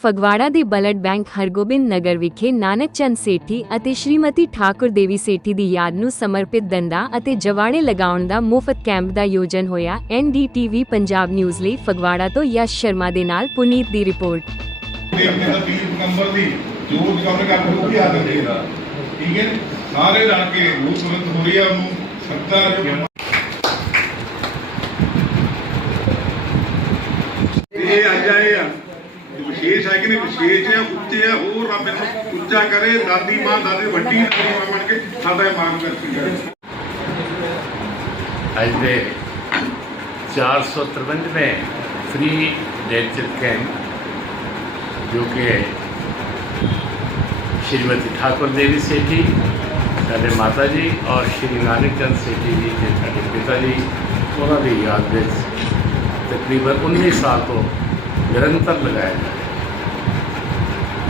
ਫਗਵਾੜਾ ਦੇ blood bank Hargobind ਨਗਰ ਵਿਖੇ ਨਾਨਕ ਚੰਦ ਸੇਠੀ ਅਤੇ ਸ਼੍ਰੀਮਤੀ ਠਾਕੁਰ ਦੇਵੀ ਸੇਠੀ ਦੀ ਯਾਦ ਨੂੰ ਸਮਰਪਿਤ ਦੰਦਾਂ ਅਤੇ ਜਵਾੜੇ ਲਗਾਉਣ ਦਾ ਮੁਫਤ ਕੈਂਪ ਦਾ ਆਯੋਜਨ ਹੋਇਆ। ਐਨਡੀਟੀਵੀ ਪੰਜਾਬ ਨਿਊਜ਼ ਲਈ ਫਗਵਾੜਾ ਤੋਂ ਯਸ਼ ਸ਼ਰਮਾ ਦੇ ਨਾਲ ਪੁਨੀਤ ਦੀ ਰਿਪੋਰਟ। ਤੇ ਆਪਣੇ ਦਾ 20 ਨੰਬਰ ਦੀ ਜੋ ਰਿਕਵਰ ਕਰ ਉਹ ਵੀ ਆ ਜਾਂਦੇ ਆ ਠੀਕ ਹੈ ਸਾਰੇ ਰਲ ਕੇ ਉਹ ਤੁਰੰਤ ਹੋ ਰਹੀ ਆ ਉਹਨੂੰ। ਸਰਦਾ ਜੋ ਇਹ ਅੱਜ ਆਏ ਕਿ ਨਹੀਂ ਵਿਸ਼ੇਸ਼ ਹੈ ਉੱਚੇ ਹੈ ਹੋਰ ਰੱਬ ਨੂੰ ਉੱਚਾ ਕਰੇ, ਦਾਦੀ ਮਾਂ, ਦਾਦੀ ਵੱਡੀ ਨਾ ਬਣ ਕੇ ਸਾਡਾ ਇਹ ਮਾਰਗਦਰਸ਼ਨ ਅੱਜ ਦੇ 453ਵੇਂ ਫ੍ਰੀ ਲੈਕਚਰ ਕੈਂਪ ਜੋ ਕਿ ਸ਼੍ਰੀਮਤੀ ਠਾਕੁਰ ਦੇਵੀ ਸੇਠੀ, ਸਾਡੇ ਮਾਤਾ ਜੀ ਔਰ ਸ਼੍ਰੀ ਨਾਨਕ ਚੰਦ ਸੇਠੀ ਜੀ ਦੇ ਸਾਡੇ ਪਿਤਾ ਜੀ, ਉਹਨਾਂ ਦੀ ਯਾਦ ਵਿੱਚ ਤਕਰੀਬਨ 19 ਸਾਲ ਤੋਂ ਨਿਰੰਤਰ ਲਗਾਇਆ ਗਿਆ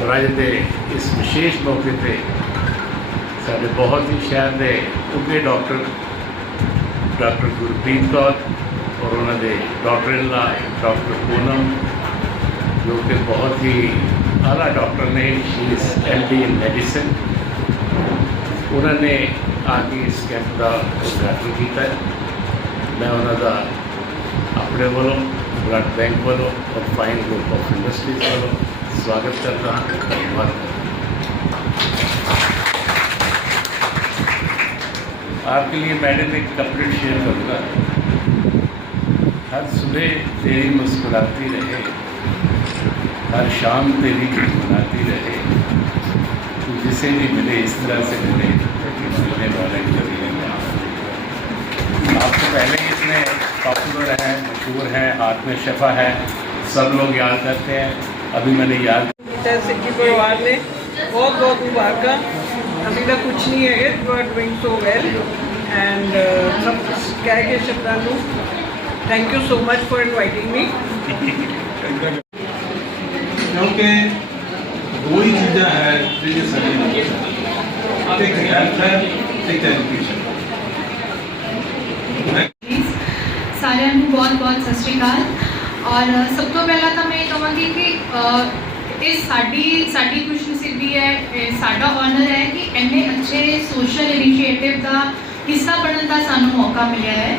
ਰਿਹਾ ਔਰ ਅੱਜ ਦੇ ਇਸ ਵਿਸ਼ੇਸ਼ ਮੌਕੇ ਤੇ ਸਾਡੇ ਬਹੁਤ ਹੀ ਸ਼ਹਿਰ ਦੇ ਉੱਘੇ ਡਾਕਟਰ ਡਾਕਟਰ ਗੁਰਪ੍ਰੀਤ ਕੌਰ ਔਰ ਉਹਨਾਂ ਦੇ ਡਾਕਟਰ ਇਨ ਲਾ ਡਾਕਟਰ ਪੂਨਮ, ਜੋ ਕਿ ਬਹੁਤ ਹੀ ਆਲਾ ਡਾਕਟਰ ਨੇ she is LD in medicine ਉਹਨਾਂ ਨੇ ਆ ਕੇ ਇਸ ਕੈਂਪ ਦਾ ਉਦਘਾਟਨ ਕੀਤਾ। ਮੈਂ ਉਹਨਾਂ ਦਾ ਆਪਣੇ ਵੱਲੋਂ ਬਲੱਡ ਬੈਂਕ ਵੱਲੋਂ ਔਰ ਫਾਈਨ ਗਰੁੱਪ ਆਫ ਇੰਡਸਟਰੀਜ਼ ਵੱਲੋਂ स्वागत करता हूँ। धन्यवाद। आपके लिए मैडम तो एक कपड़े शेयर करूँगा हर सुबह तेरी मुस्कुराती रहे, हर शाम तेरी मुस्कुराती रहे। तो जिसे भी मिले, इस तरह से मिले मिलने वाले ज़रिए आपसे पहले ही इतने पॉपुलर हैं, मशहूर हैं, हाथ में शफा है, सब लोग याद करते हैं। अभी मैंने याद सिक्की परिवार ने बहुत बहुत मुबारक अभी तक कुछ नहीं है it you are doing so well and सब कह के श्रद्धालु thank you so much for inviting me क्योंकि दो ही चीज़ें हैं जिनके सभी एक हेल्थ है एक एजुकेशन सारे बहुत बहुत सत श्रीकाल ਔਰ ਸਭ ਤੋਂ ਪਹਿਲਾਂ ਤਾਂ ਮੈਂ ਇਹ ਕਹਾਂਗੀ ਕਿ ਇਹ ਸਾਡੀ ਸਾਡੀ ਖੁਸ਼ਨਸੀਬੀ ਹੈ ਇਹ ਸਾਡਾ ਆਨਰ ਹੈ ਕਿ ਇੰਨੇ ਅੱਛੇ ਸੋਸ਼ਲ ਇਨੀਸ਼ੀਏਟਿਵ ਦਾ ਹਿੱਸਾ ਬਣਨ ਦਾ ਸਾਨੂੰ ਮੌਕਾ ਮਿਲਿਆ ਹੈ।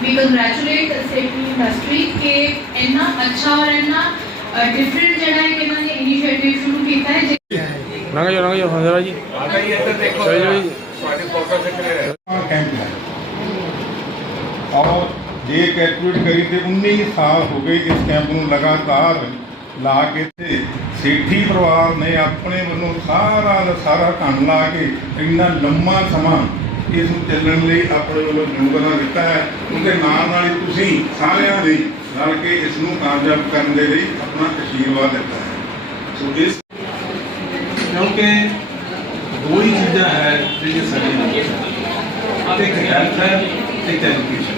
ਵੀ ਕੰਗ੍ਰੈਚੁਲੇਟ ਸੇਫਟੀ ਇੰਡਸਟਰੀ ਕਿ ਇੰਨਾ ਅੱਛਾ ਔਰ ਇੰਨਾ ਡਿਫਰੈਂਟ ਜਿਹੜਾ ਹੈ ਕਿ ਇਹਨਾਂ ਨੇ ਇਨੀਸ਼ੀਏਟਿਵ ਸ਼ੁਰੂ ਕੀਤਾ ਹੈ ਜਿ- ਲੰਘ ਜਾਓ ਹੰਦਰਾ ਜੀ। ਚਲੇ ਜਾਓ ਜੀ। ਕੈਂਪ ਹੈ ਔਰ ਜੇ ਕੈਲਕੂਲੇਟ ਕਰੀ ਤੇ 19 ਸਾਲ ਹੋ ਗਏ ਇਸ ਕੈਂਪ ਨੂੰ ਲਗਾਤਾਰ ਲਾ ਕੇ ਤੇ ਸੇਠੀ ਪਰਿਵਾਰ ਨੇ ਆਪਣੇ ਵੱਲੋਂ ਸਾਰਾ ਦਾ ਸਾਰਾ ਧਨ ਲਾ ਕੇ ਇੰਨਾ ਲੰਮਾ ਸਮਾਂ ਇਸ ਨੂੰ ਚੱਲਣ ਲਈ ਆਪਣੇ ਵੱਲੋਂ ਯੋਗਦਾਨ ਦਿੱਤਾ ਹੈ। ਉਹਦੇ ਨਾਲ ਨਾਲ ਹੀ ਤੁਸੀਂ ਸਾਰਿਆਂ ਨੇ ਰਲ ਕੇ ਇਸ ਨੂੰ ਕਾਮਯਾਬ ਕਰਨ ਦੇ ਲਈ ਆਪਣਾ ਅਸ਼ੀਰਵਾਦ ਦਿੱਤਾ ਹੈ। ਸੋ ਇਸ ਕਿਉਂਕਿ ਦੋ ਹੀ ਚੀਜ਼ਾਂ ਹੈ ਜਿਹੜੀਆਂ ਸਾਡੀ ਨਾਲ ਇੱਕ ਹੈਲਥ ਹੈ, ਇੱਕ ਐਜੂਕੇਸ਼ਨ